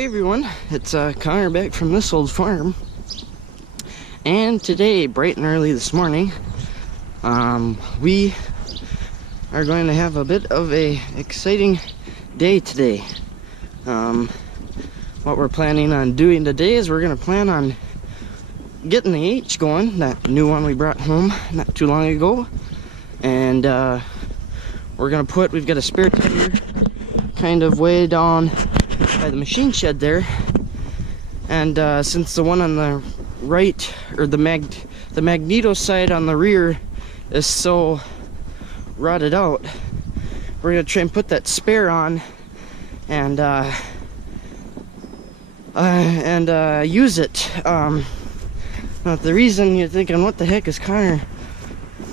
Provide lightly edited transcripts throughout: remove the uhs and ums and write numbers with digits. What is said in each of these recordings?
Hey everyone, it's Connor back from this old farm, and today, bright and early this morning, we are going to have a bit of a exciting day today. What we're planning on doing today is we're going to plan on getting the H going, that new one we brought home not too long ago, and we're going to we've got a spare tire kind of way down by the machine shed there, and since the one on the right, or the magneto side on the rear, is so rotted out, we're gonna try and put that spare on and use it. Now the reason you're thinking, what the heck is Connor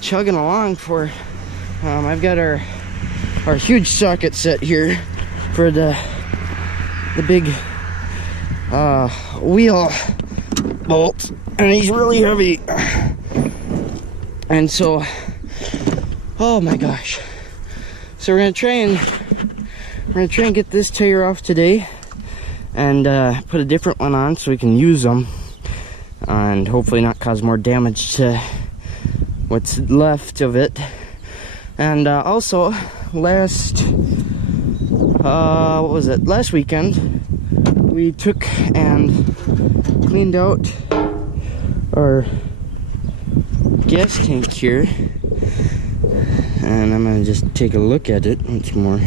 chugging along for? I've got our huge socket set here for the big wheel bolt, and he's really heavy, and so, oh my gosh, so we're gonna try and get this tire off today and put a different one on so we can use them and hopefully not cause more damage to what's left of it. And also last weekend we took and cleaned out our gas tank here, and I'm gonna just take a look at it once more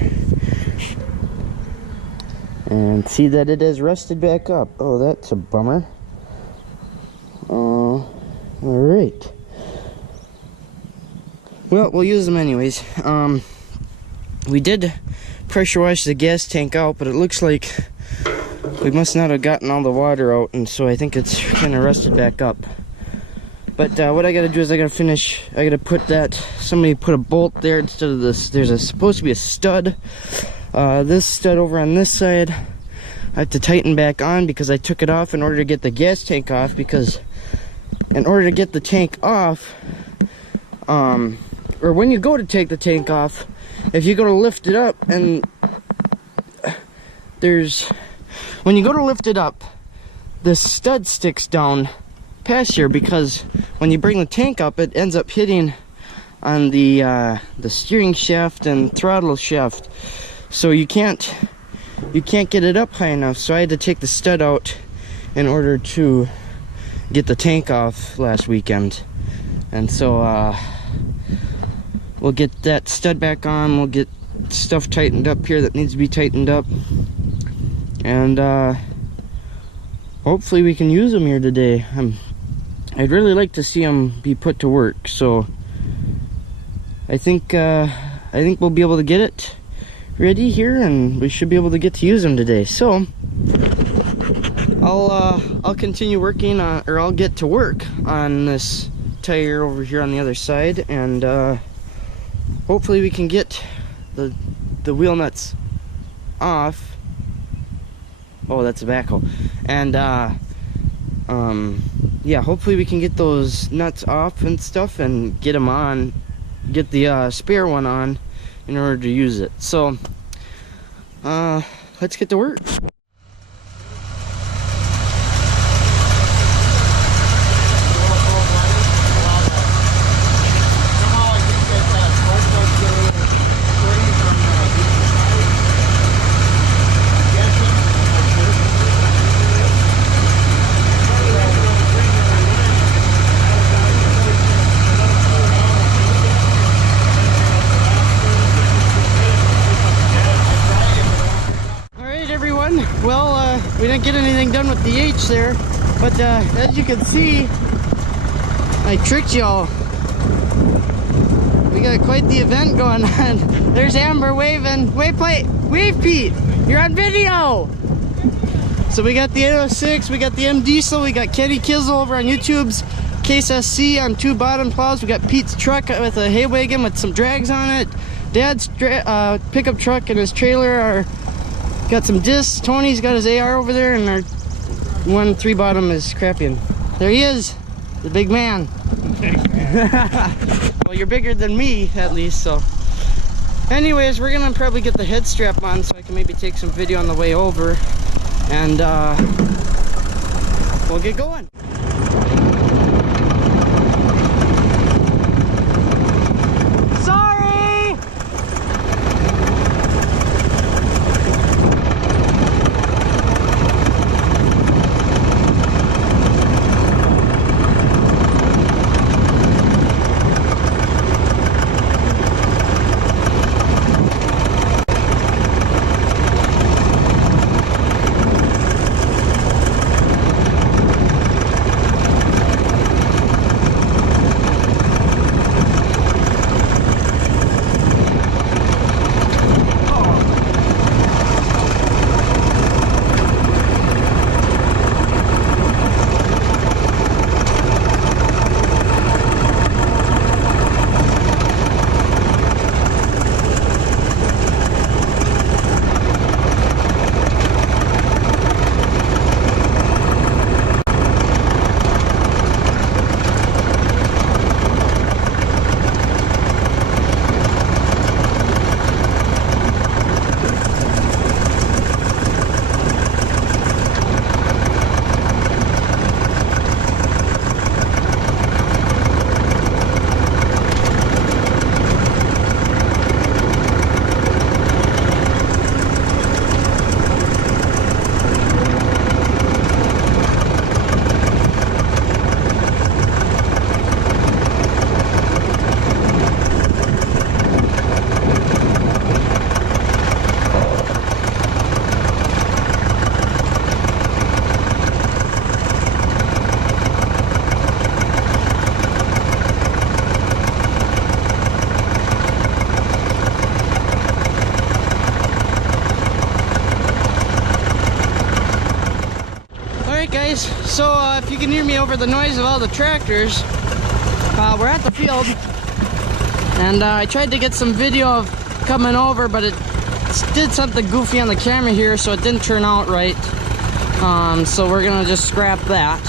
and see that it has rusted back up. Oh, that's a bummer. All right, well, we'll use them anyways. We did pressure wash the gas tank out, but it looks like we must not have gotten all the water out, and so I think it's kind of rusted back up. But what I gotta do is I gotta put that, somebody put a bolt there instead of this. There's supposed to be a stud. This stud over on this side I have to tighten back on because I took it off in order to get the gas tank off, because in order to get the tank off, or when you go to take the tank off, if you go to lift it up, and when you go to lift it up, the stud sticks down past here, because when you bring the tank up, it ends up hitting on the steering shaft and throttle shaft, so you can't get it up high enough. So I had to take the stud out in order to get the tank off last weekend, and so we'll get that stud back on. We'll get stuff tightened up here that needs to be tightened up, and hopefully we can use them here today. I'd really like to see them be put to work, so I think we'll be able to get it ready here, and we should be able to get to use them today. So I'll continue working on, or I'll get to work on this tire over here on the other side, and hopefully we can get the wheel nuts off. Oh, that's a backhoe. And yeah, hopefully we can get those nuts off and stuff and get them on, get the spare one on in order to use it. So let's get to work. Well, we didn't get anything done with the H there, but as you can see, I tricked y'all. We got quite the event going on. There's Amber waving. Wave Pete, you're on video. So we got the 806, we got the M Diesel, we got Kenny Kizzle over on YouTube's Case SC on 2 bottom plows. We got Pete's truck with a hay wagon with some drags on it. Dad's pickup truck and his trailer got some discs. Tony's got his AR over there, and our 3 bottom is crapping. There he is, the big man. Well, you're bigger than me, at least, so. Anyways, we're gonna probably get the head strap on so I can maybe take some video on the way over. and we'll get going. Guys, so if you can hear me over the noise of all the tractors, we're at the field, and I tried to get some video of coming over, but it did something goofy on the camera here, so it didn't turn out right. So we're gonna just scrap that.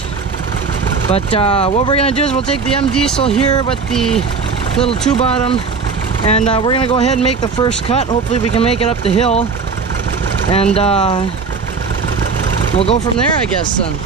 But what we're gonna do is we'll take the M diesel here with the little 2-bottom, and we're gonna go ahead and make the first cut. Hopefully we can make it up the hill, and we'll go from there, I guess, then.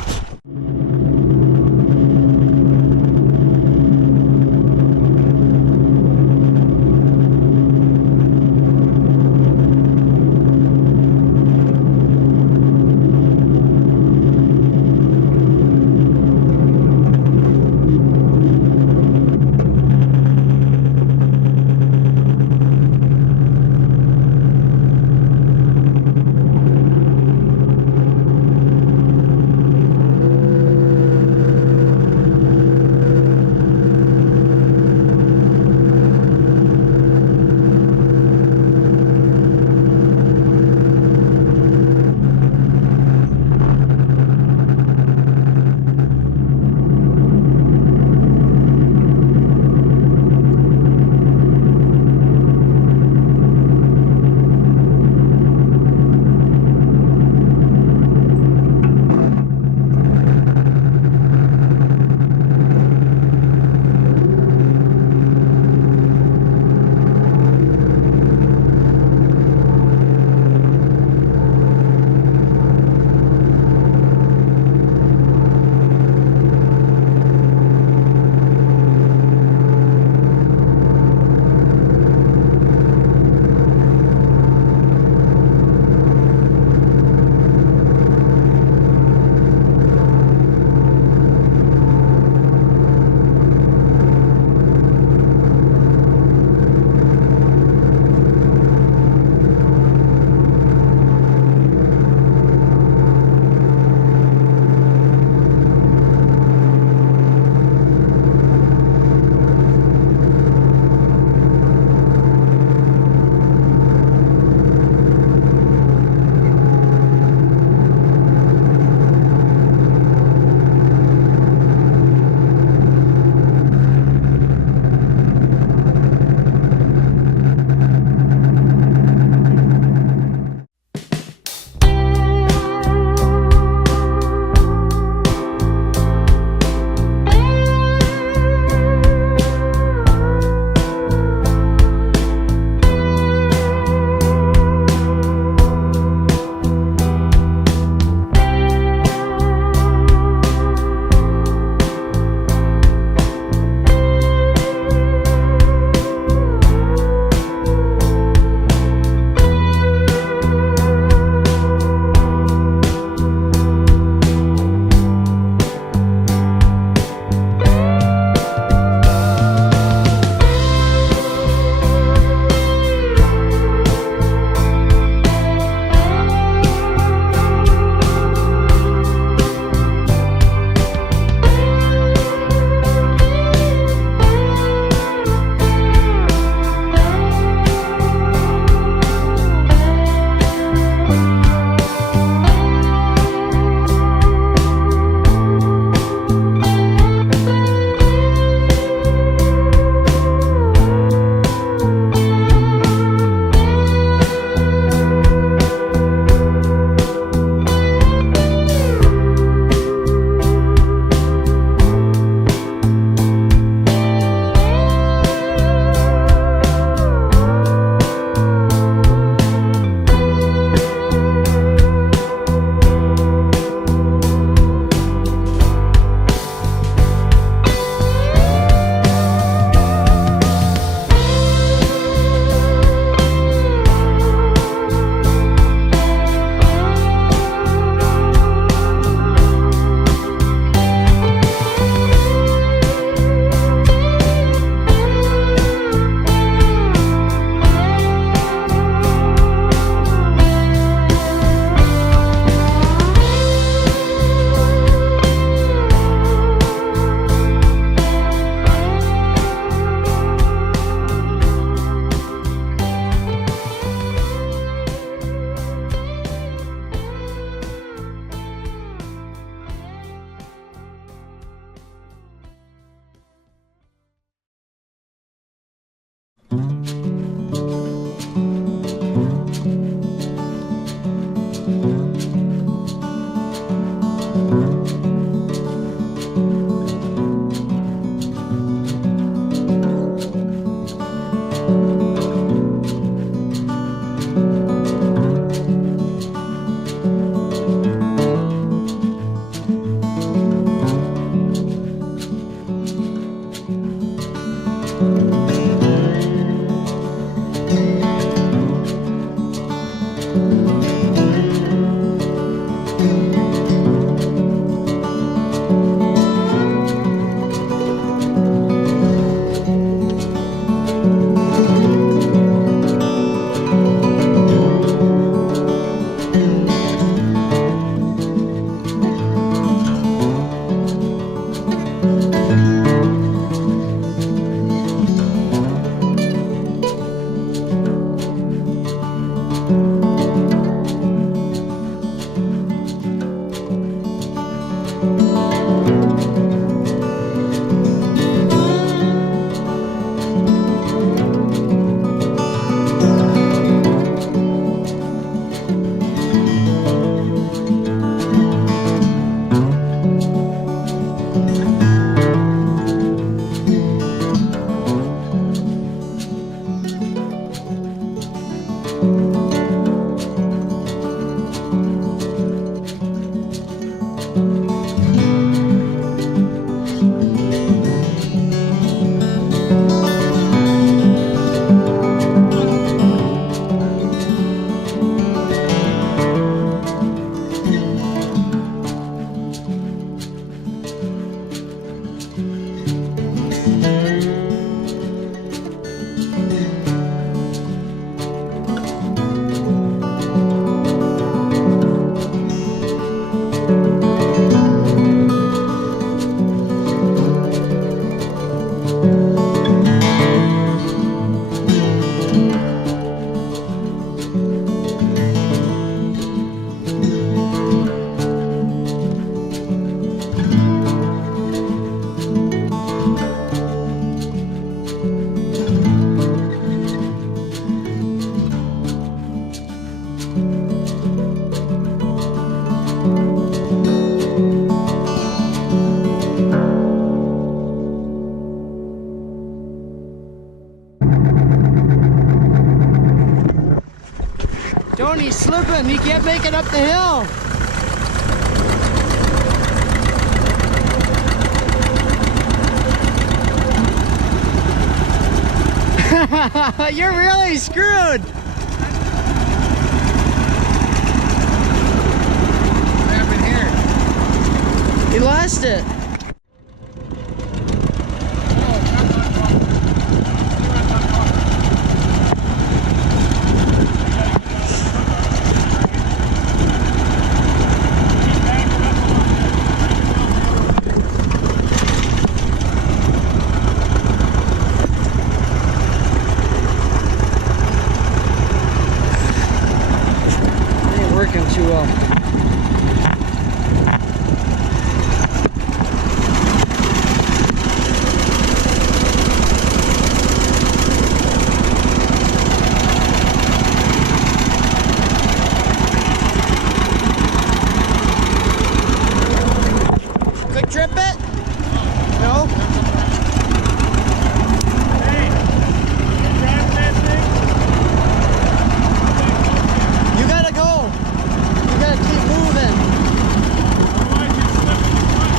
down, he's slipping. He can't make it up the hill. You're really screwed. What happened here? He lost it. Working too well. Quick trip it? No? Hey, you driving that thing? You gotta go. You gotta keep moving. Otherwise you're slipping the front.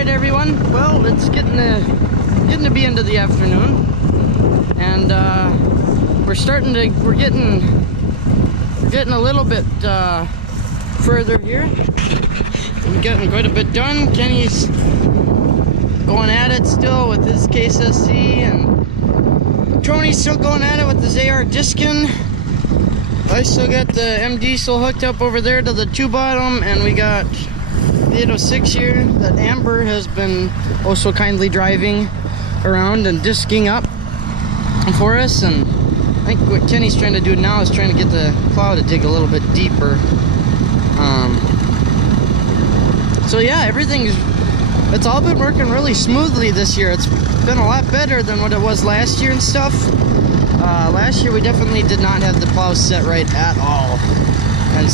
Alright everyone, well it's getting to be into the afternoon, and we're getting a little bit further here. We're getting quite a bit done. Kenny's going at it still with his KSSC, and Tony's still going at it with his AR discing. I still got the MD still hooked up over there to the 2-bottom, and we got the 806 here that Amber has been also kindly driving around and disking up for us. And I think what Kenny's trying to do now is trying to get the plow to dig a little bit deeper. So yeah, it's all been working really smoothly this year. It's been a lot better than what it was last year and stuff. Last year we definitely did not have the plow set right at all, and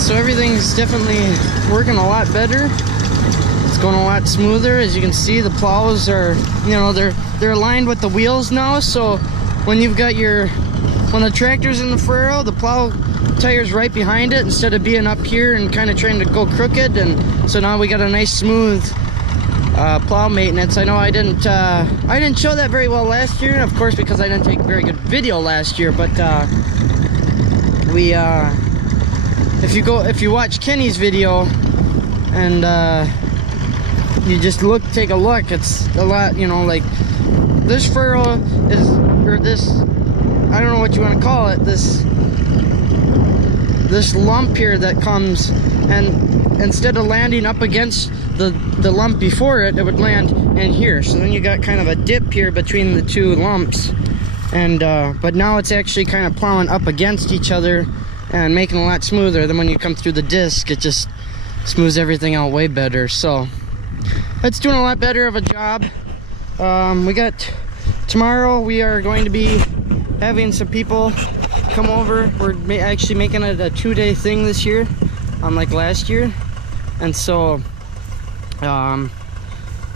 so everything's definitely working a lot better. It's going a lot smoother. As you can see, the plows are, they're aligned with the wheels now. So when when the tractor's in the furrow, the plow tire's right behind it instead of being up here and kind of trying to go crooked. And so now we got a nice smooth plow maintenance. I know I didn't show that very well last year, of course, because I didn't take a very good video last year. But if you watch Kenny's video and you just take a look, it's a lot, like this furrow is, or this, I don't know what you want to call it, this lump here that comes, and instead of landing up against the lump before it, it would land in here. So then you got kind of a dip here between the two lumps, and but now it's actually kind of plowing up against each other and making a lot smoother. Then when you come through the disc, it just smooths everything out way better. So it's doing a lot better of a job. Tomorrow we are going to be having some people come over. We're actually making it a 2-day thing this year, unlike last year, and so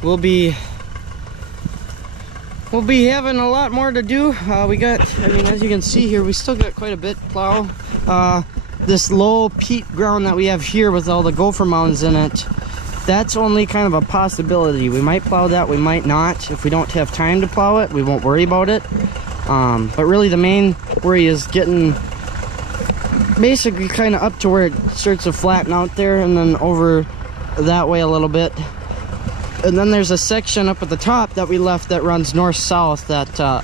we'll be having a lot more to do. As you can see here, we still got quite a bit plow. This low peat ground that we have here with all the gopher mounds in it, that's only kind of a possibility. We might plow that, we might not. If we don't have time to plow it, we won't worry about it. But really the main worry is getting basically kind of up to where it starts to flatten out there, and then over that way a little bit. And then there's a section up at the top that we left that runs north-south that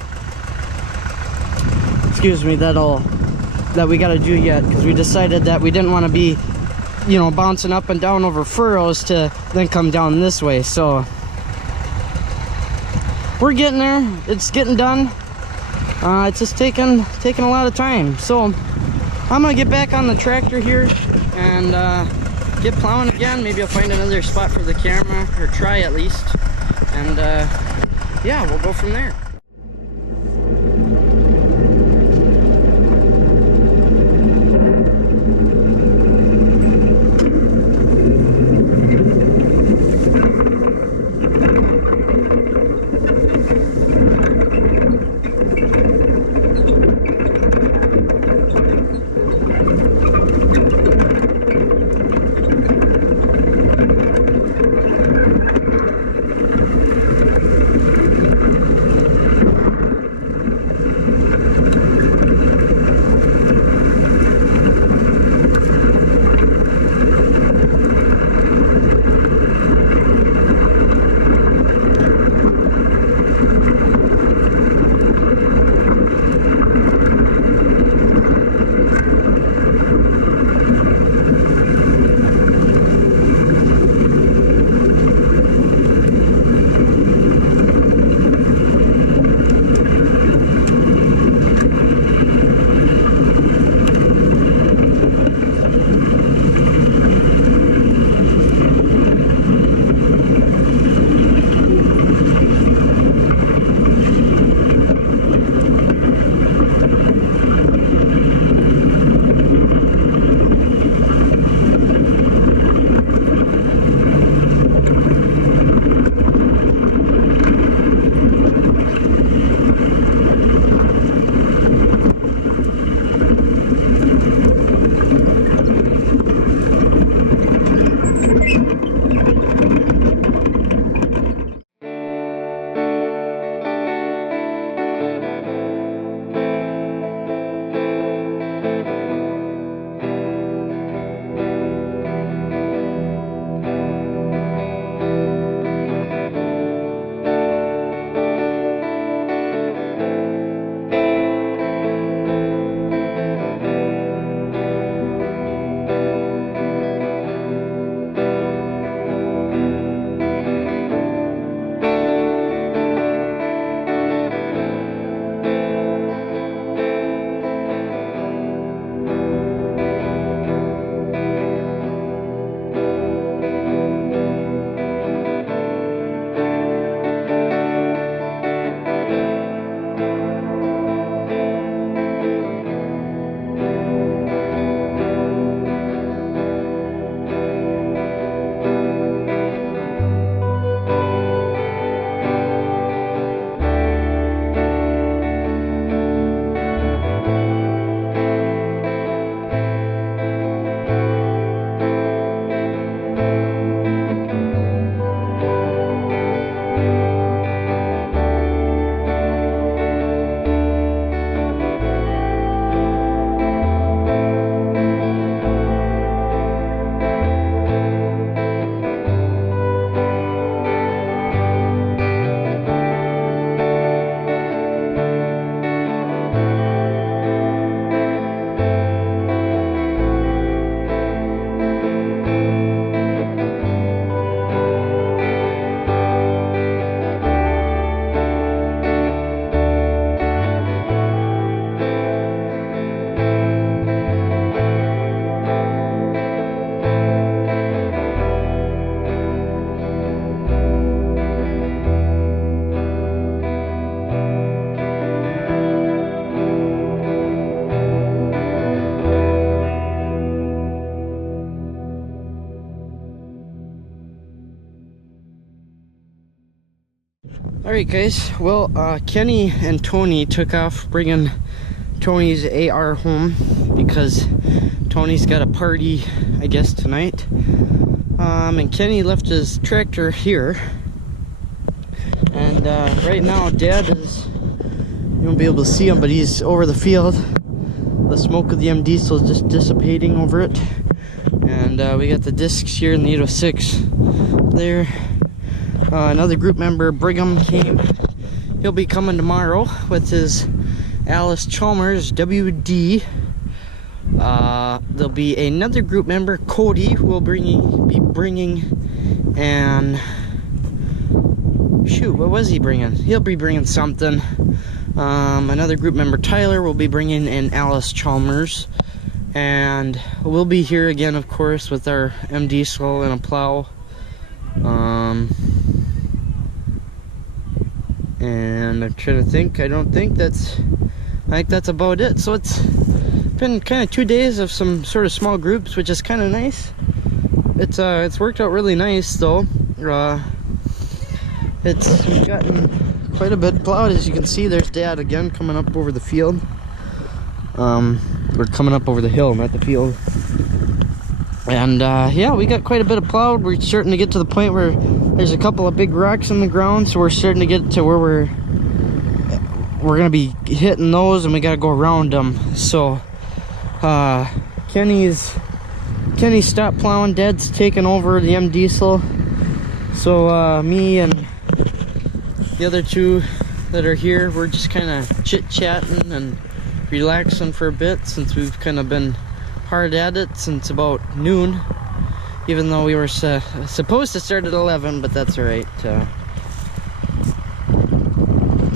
that we got to do yet, because we decided that we didn't want to be bouncing up and down over furrows to then come down this way. So we're getting there. It's getting done. It's just taking a lot of time. So I'm gonna get back on the tractor here and get plowing again. Maybe I'll find another spot for the camera, or try at least, and yeah, we'll go from there. Alright guys, well Kenny and Tony took off bringing Tony's AR home because Tony's got a party, I guess, tonight. And Kenny left his tractor here. And right now Dad is, you won't be able to see him, but he's over the field. The smoke of the M diesel is just dissipating over it. And we got the discs here in the 806 there. Another group member, Brigham, came. He'll be coming tomorrow with his Alice Chalmers WD. There'll be another group member, Cody, who will be bringing an... Shoot, what was he bringing? He'll be bringing something. Another group member, Tyler, will be bringing an Alice Chalmers. And we'll be here again, of course, with our M diesel and a plow. And I'm trying to think. I think that's about it. So it's been kind of 2 days of some sort of small groups, which is kind of nice. It's worked out really nice though. We've gotten quite a bit plowed, as you can see. There's Dad again coming up over the field. We're coming up over the hill, not the field. And yeah, we got quite a bit of plowed. We're starting to get to the point where there's a couple of big rocks in the ground, so we're starting to get to where we're gonna be hitting those, and we gotta go around them. So Kenny stopped plowing. Dad's taking over the M diesel. So me and the other two that are here, we're just kind of chit-chatting and relaxing for a bit, since we've kind of been hard at it since about noon, even though we were supposed to start at 11, but that's all right.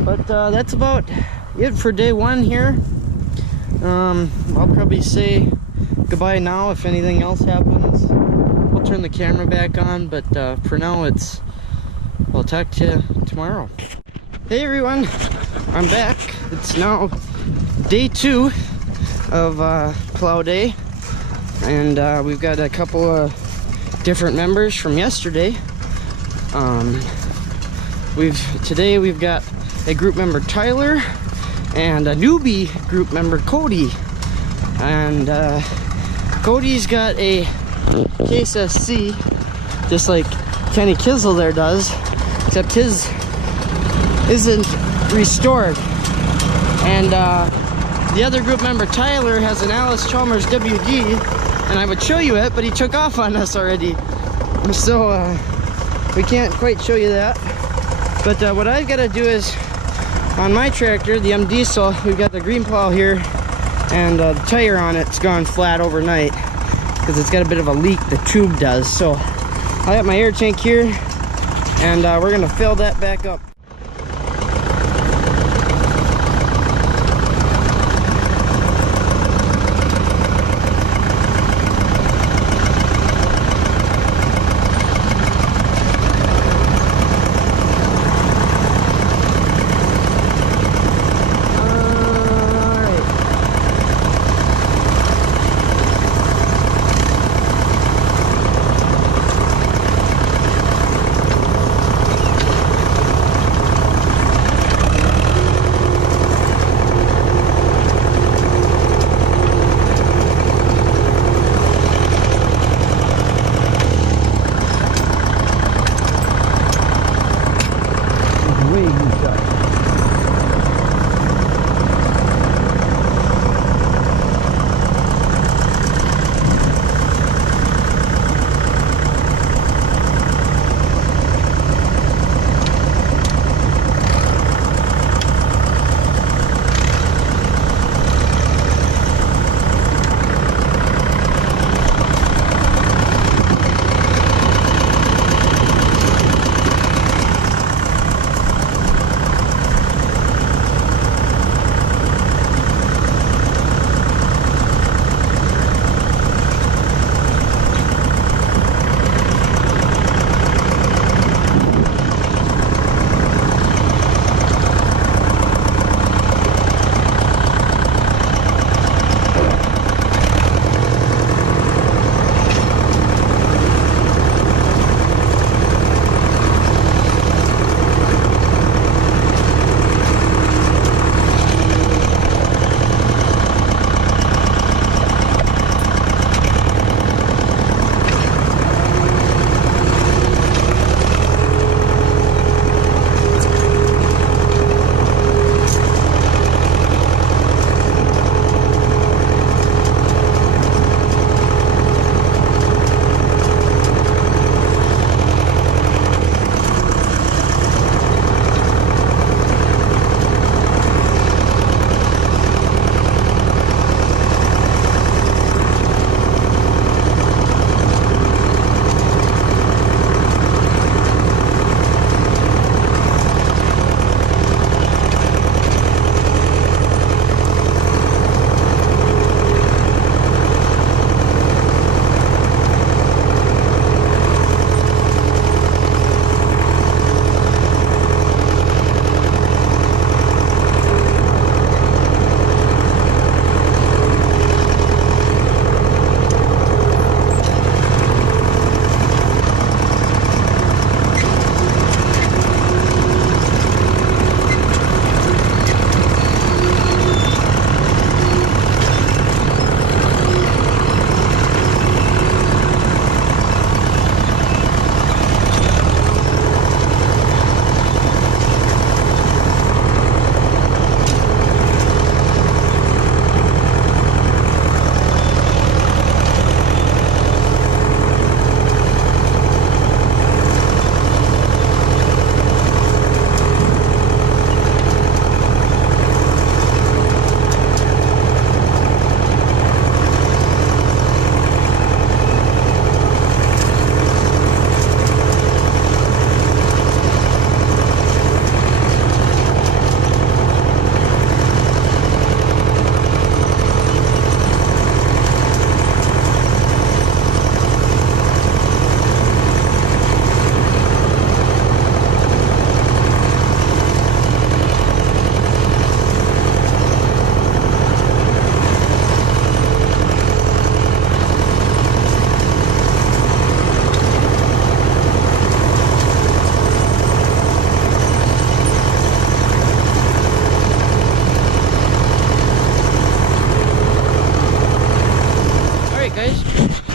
But that's about it for day one here. I'll probably say goodbye now. If anything else happens, we'll turn the camera back on, but for now I'll talk to you tomorrow. Hey everyone, I'm back. It's now day 2 of plow day, and we've got a couple of different members from yesterday. Today we've got a group member, Tyler, and a newbie group member, Cody. And Cody's got a case SC, just like Kenny Kizzle there does, except his isn't restored. And the other group member, Tyler, has an Alice Chalmers WD, and I would show you it, but he took off on us already. So we can't quite show you that. But what I've got to do is, on my tractor, the M diesel, we've got the green plow here, and the tire on it's gone flat overnight because it's got a bit of a leak, the tube does. So I got my air tank here, and we're gonna fill that back up.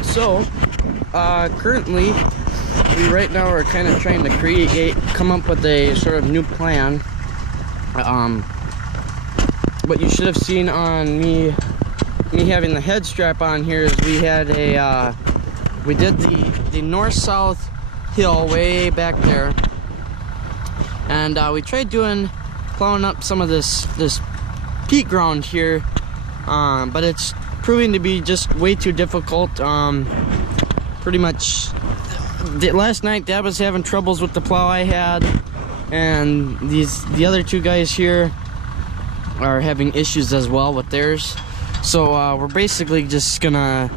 So, currently, we right now are kind of trying to come up with a sort of new plan. What you should have seen on me having the head strap on here is we had we did the north-south hill way back there, and we tried plowing up some of this peat ground here, but it's proving to be just way too difficult. Pretty much last night Dad was having troubles with the plow I had, and the other two guys here are having issues as well with theirs. So we're basically just gonna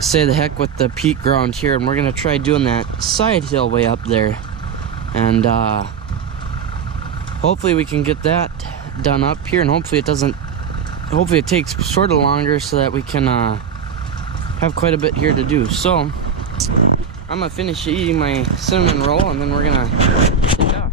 say the heck with the peat ground here, and we're gonna try doing that side hill way up there, and hopefully we can get that done up here, and hopefully it takes sort of longer so that we can have quite a bit here to do. So I'm gonna finish eating my cinnamon roll, and then we're gonna take off.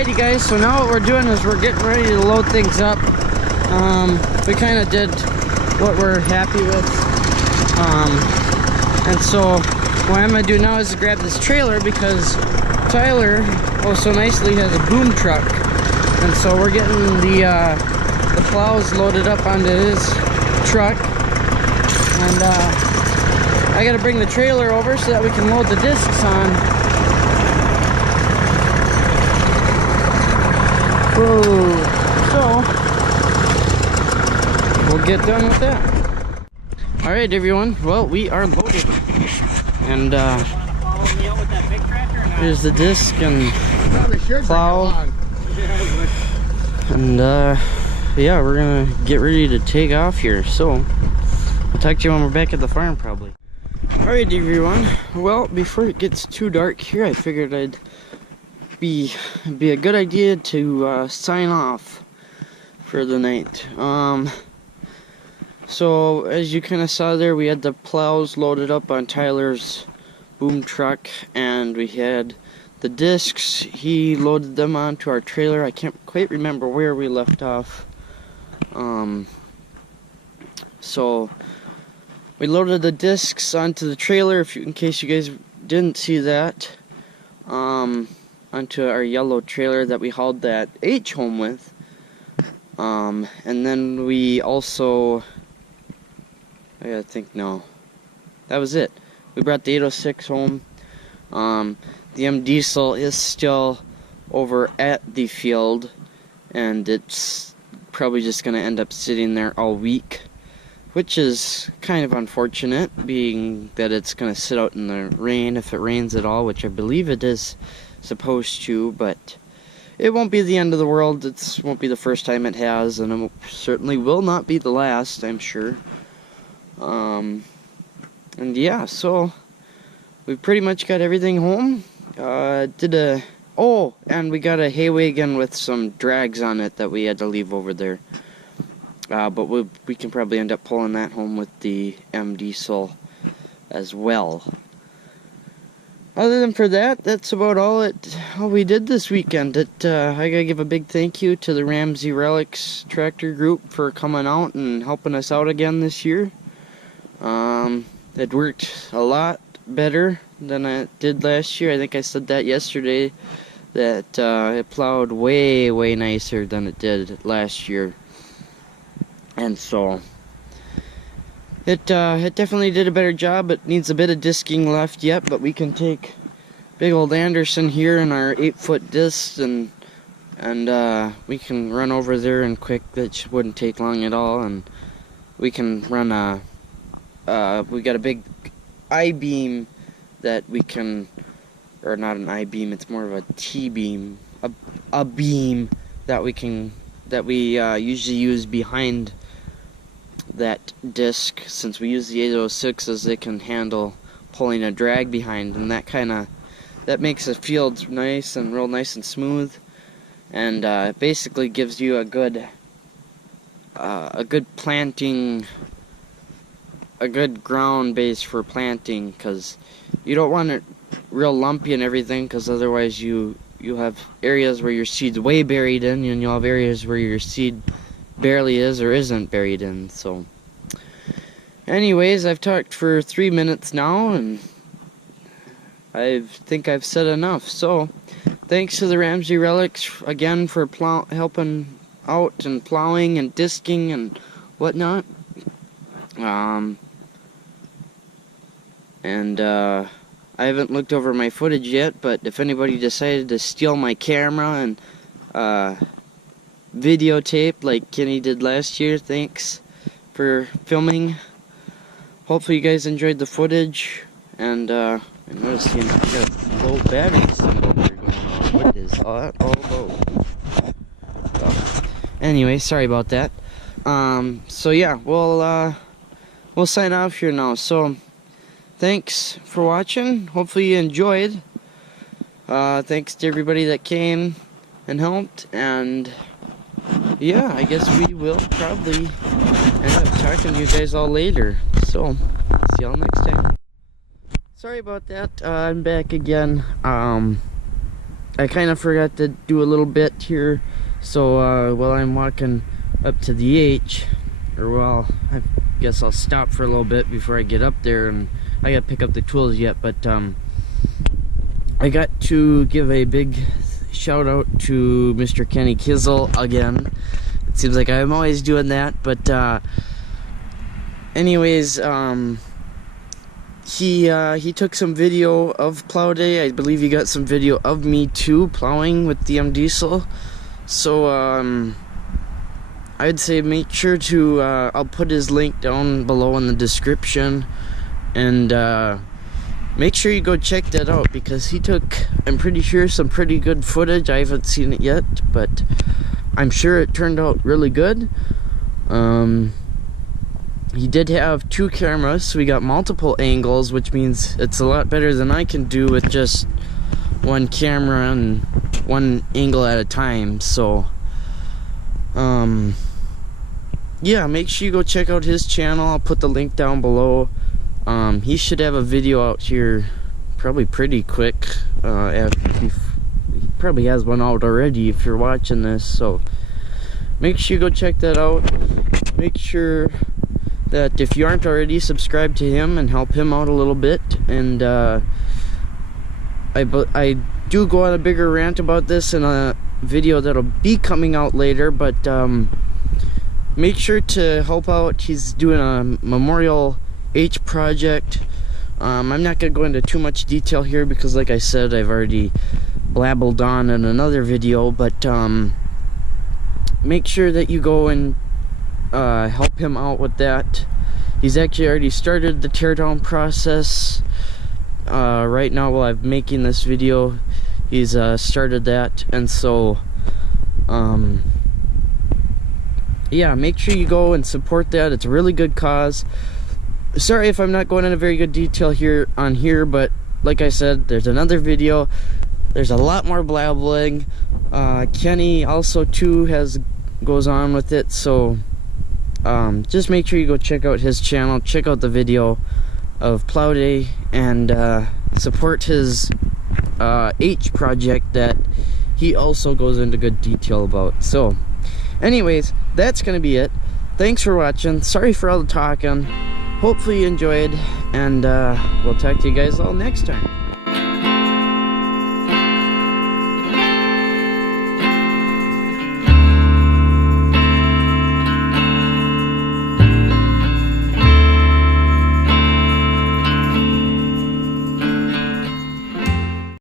Alrighty guys, so now what we're doing is we're getting ready to load things up. We kind of did what we're happy with. And so what I'm going to do now is grab this trailer because Tyler, oh so nicely, has a boom truck. And so we're getting the plows loaded up onto his truck. And I got to bring the trailer over so that we can load the discs on. Whoa. So we'll get done with that. Alright everyone, well we are loaded. And here's the disc and plow. And yeah, we're gonna get ready to take off here. So I'll talk to you when we're back at the farm probably. Alright everyone, well before it gets too dark here I figured it'd be a good idea to sign off for the night. So as you kind of saw there, we had the plows loaded up on Tyler's boom truck, and we had the discs. He loaded them onto our trailer. I can't quite remember where we left off. So we loaded the discs onto the trailer, in case you guys didn't see that. Onto our yellow trailer that we hauled that H home with. And then we also, I gotta think, no, that was it. We brought the 806 home. The M diesel is still over at the field, and it's probably just gonna end up sitting there all week, which is kind of unfortunate, being that it's gonna sit out in the rain if it rains at all, which I believe it is supposed to, but it won't be the end of the world. It won't be the first time it has, and it certainly will not be the last, I'm sure. And yeah, so we pretty much got everything home. And we got a hay wagon with some drags on it that we had to leave over there. But we can probably end up pulling that home with the M diesel as well. Other than for that, that's about all we did this weekend. I gotta give a big thank you to the Ramsey Relics tractor group for coming out and helping us out again this year. It worked a lot better than it did last year. I think I said that yesterday, that it plowed way nicer than it did last year. And so it definitely did a better job. It needs a bit of disking left yet, but we can take big old Anderson here in our 8-foot discs and we can run over there and quick. That wouldn't take long at all, and we can run we got a big I-beam that we can, or not an I-beam, it's more of a T-beam, a beam that we usually use behind that disc, since we use the 806s, they can handle pulling a drag behind, and that kind of that makes the fields nice and real nice and smooth, and it basically gives you a good planting, a good ground base for planting, because you don't want it real lumpy and everything, because otherwise you have areas where your seed's way buried in, and you'll have areas where your seed barely is or isn't buried in. So anyways, I've talked for 3 minutes now, and I think I've said enough. So thanks to the Ramsey Relics again for helping out and plowing and disking and whatnot. I haven't looked over my footage yet, but if anybody decided to steal my camera and videotape like Kenny did last year, thanks for filming. Hopefully you guys enjoyed the footage, and I noticed you got low battery symbol here going on. What is that all about? Oh. Anyway, sorry about that. So yeah, we'll sign off here now. So thanks for watching. Hopefully you enjoyed. Thanks to everybody that came and helped, and yeah, I guess we will probably end up talking to you guys all later. So see y'all next time. Sorry about that. I'm back again. I kind of forgot to do a little bit here, so while I'm walking up to the H, or well, I guess I'll stop for a little bit before I get up there, and I gotta pick up the tools yet, but I got to give a big shout out to Mr. Kenny Kizzle again. It seems like I'm always doing that, but anyways, he took some video of plow day. I believe he got some video of me too plowing with the diesel. So I'd say make sure to I'll put his link down below in the description, and make sure you go check that out, because he took, I'm pretty sure, some pretty good footage. I haven't seen it yet, but I'm sure it turned out really good. He did have 2 cameras, so we got multiple angles, which means it's a lot better than I can do with just 1 camera and 1 angle at a time. So yeah, make sure you go check out his channel. I'll put the link down below. He should have a video out here probably pretty quick. He probably has one out already if you're watching this, so make sure you go check that out. Make sure that if you aren't already, subscribe to him and help him out a little bit. And I do go on a bigger rant about this in a video that'll be coming out later, but make sure to help out. He's doing a Memorial H project. I'm not gonna go into too much detail here, because like I said, I've already blabbled on in another video, but make sure that you go and help him out with that. He's actually already started the teardown process right now while I'm making this video. He's started that, and so yeah, make sure you go and support that. It's a really good cause. Sorry if I'm not going into very good detail here, but like I said, there's another video. There's a lot more blabbling. Kenny also too goes on with it, so just make sure you go check out his channel, check out the video of Plow Day, and support his H project that he also goes into good detail about. So anyways, that's gonna be it. Thanks for watching. Sorry for all the talking. Hopefully you enjoyed, and we'll talk to you guys all next time.